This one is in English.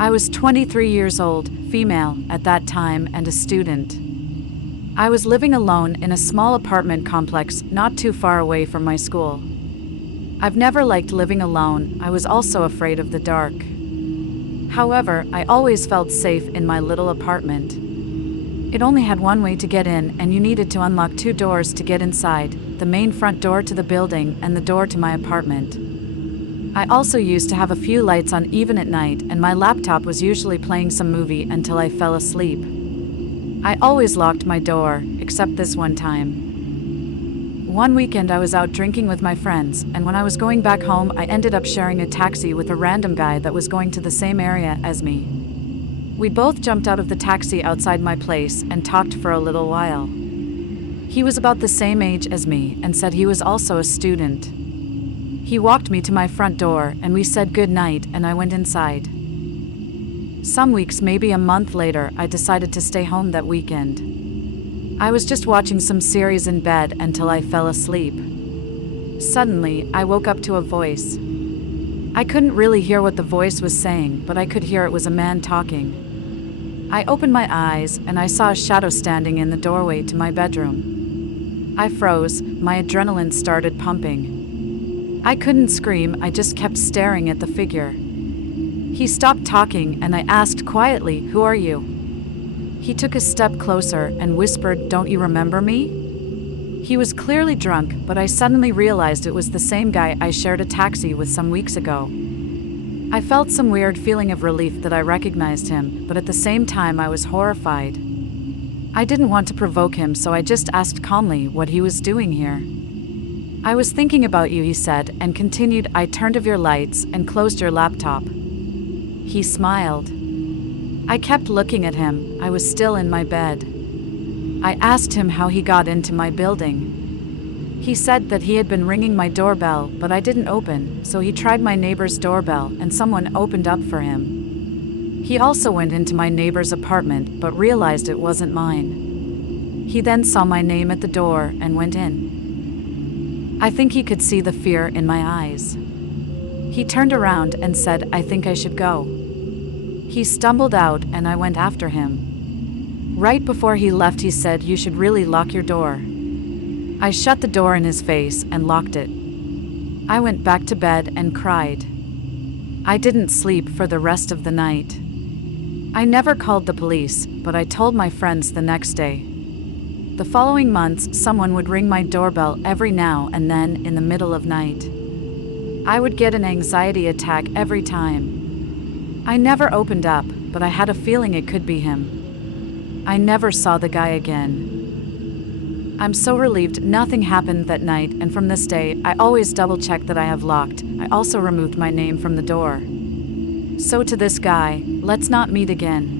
I was 23 years old, female, at that time, and a student. I was living alone in a small apartment complex not too far away from my school. I've never liked living alone. I was also afraid of the dark. However, I always felt safe in my little apartment. It only had one way to get in, and you needed to unlock two doors to get inside, the main front door to the building and the door to my apartment. I also used to have a few lights on even at night, and my laptop was usually playing some movie until I fell asleep. I always locked my door, except this one time. One weekend I was out drinking with my friends, and when I was going back home I ended up sharing a taxi with a random guy that was going to the same area as me. We both jumped out of the taxi outside my place and talked for a little while. He was about the same age as me and said he was also a student. He walked me to my front door and we said good night and I went inside. Some weeks, maybe a month later, I decided to stay home that weekend. I was just watching some series in bed until I fell asleep. Suddenly, I woke up to a voice. I couldn't really hear what the voice was saying, but I could hear it was a man talking. I opened my eyes and I saw a shadow standing in the doorway to my bedroom. I froze, my adrenaline started pumping. I couldn't scream, I just kept staring at the figure. He stopped talking and I asked quietly, "Who are you?" He took a step closer and whispered, "Don't you remember me?" He was clearly drunk, but I suddenly realized it was the same guy I shared a taxi with some weeks ago. I felt some weird feeling of relief that I recognized him, but at the same time I was horrified. I didn't want to provoke him, so I just asked calmly what he was doing here. "I was thinking about you," he said, and continued, "I turned off your lights and closed your laptop." He smiled. I kept looking at him. I was still in my bed. I asked him how he got into my building. He said that he had been ringing my doorbell, but I didn't open, so he tried my neighbor's doorbell and someone opened up for him. He also went into my neighbor's apartment, but realized it wasn't mine. He then saw my name at the door and went in. I think he could see the fear in my eyes. He turned around and said, "I think I should go." He stumbled out and I went after him. Right before he left, he said, "You should really lock your door." I shut the door in his face and locked it. I went back to bed and cried. I didn't sleep for the rest of the night. I never called the police, but I told my friends the next day. The following months, someone would ring my doorbell every now and then in the middle of night. I would get an anxiety attack every time. I never opened up, but I had a feeling it could be him. I never saw the guy again. I'm so relieved nothing happened that night, and from this day, I always double-check that I have locked. I also removed my name from the door. So to this guy, let's not meet again.